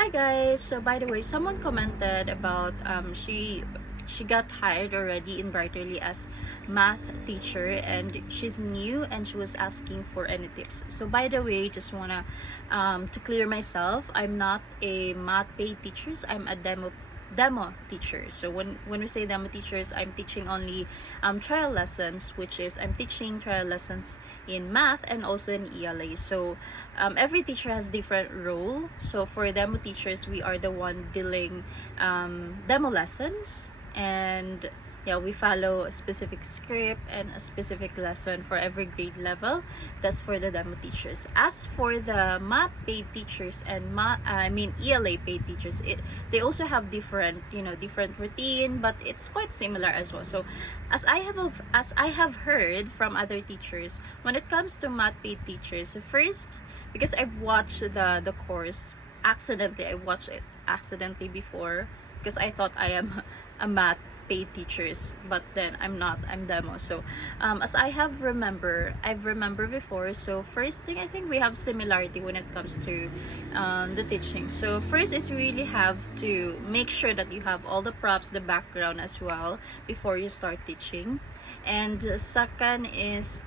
Hi guys. So by the way, someone commented about she got hired already in Brighterly as math teacher, and she's new and she was asking for any tips. So by the way, just wanna to clear myself, I'm not a math paid teachers. I'm a demo teacher. So when we say demo teachers, I'm teaching only trial lessons, which is I'm teaching trial lessons in math and also in ELA. So every teacher has different role. So for demo teachers, we are the one dealing demo lessons, and yeah, we follow a specific script and a specific lesson for every grade level. That's for the demo teachers. As for the math paid teachers and ELA paid teachers, they also have different, different routine, but it's quite similar as well. So as I have heard from other teachers, when it comes to math paid teachers, first, because I've watched the course accidentally, I watched it accidentally before because I thought I am a math paid teachers, but then I'm not, I'm demo. So as I've remember before. So first thing, I think we have similarity when it comes to the teaching. So first is really have to make sure that you have all the props, the background as well before you start teaching. And second is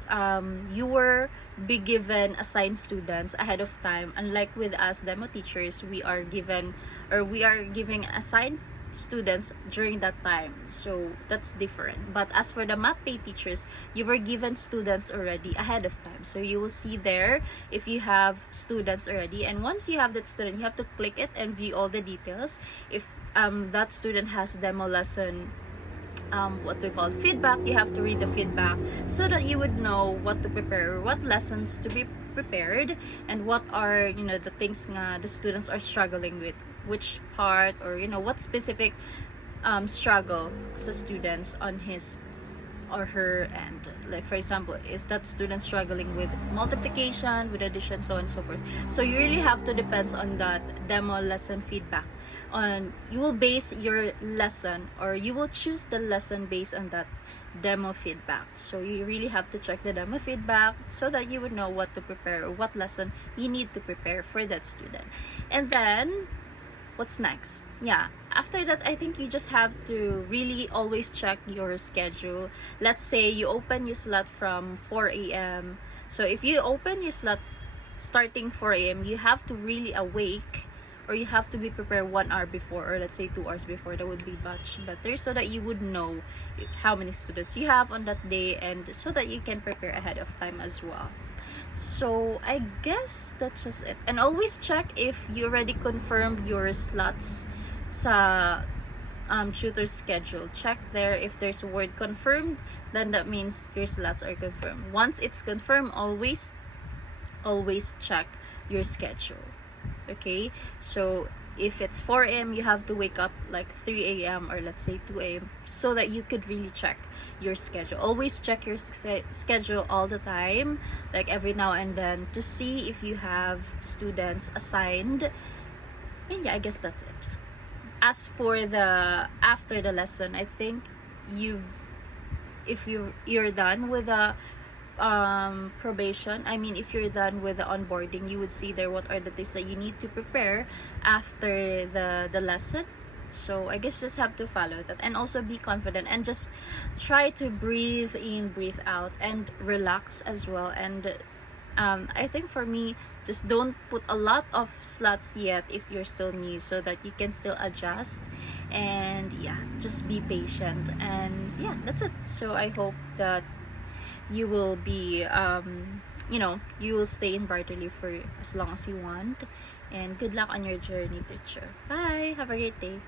you will be given assigned students ahead of time. Unlike with us demo teachers, we are given, or we are giving assigned students during that time. So that's different. But as for the math paid teachers, you were given students already ahead of time. So you will see there if you have students already, and once you have that student, you have to click it and view all the details. If that student has demo lesson, what we call feedback, you have to read the feedback so that you would know what to prepare, what lessons to be prepared, and what are the things the students are struggling with, which part, or what specific struggle as a students on his or her end. Like for example, is that student struggling with multiplication, with addition, so on and so forth. So you really have to depends on that demo lesson feedback. On you will base your lesson, or you will choose the lesson based on that demo feedback. So you really have to check the demo feedback so that you would know what to prepare, or what lesson you need to prepare for that student. And then what's next? Yeah, after that, I think you just have to really always check your schedule. Let's say you open your slot from 4 a.m. So if you open your slot starting 4 a.m., you have to really awake, or you have to be prepared 1 hour before, or let's say 2 hours before. That would be much better, so that you would know how many students you have on that day, and so that you can prepare ahead of time as well. So I guess that's just it. And always check if you already confirmed your slots sa tutor schedule. Check there. If there's a word confirmed, then that means your slots are confirmed. Once it's confirmed, always check your schedule. Okay, so if it's 4 a.m., you have to wake up like 3 a.m. or let's say 2 a.m. so that you could really check your schedule. Always check your schedule all the time, like every now and then, to see if you have students assigned. And yeah, I guess that's it. As for the after the lesson, I think if you're done with the probation, if you're done with the onboarding, you would see there what are the things that you need to prepare after the lesson. So I guess just have to follow that, and also be confident, and just try to breathe in, breathe out, and relax as well. And I think for me, just don't put a lot of slots yet if you're still new, so that you can still adjust. And yeah, just be patient. And yeah, that's it. So I hope that you will be you will stay in Bartley for as long as you want. And good luck on your journey, teacher. Bye, have a great day.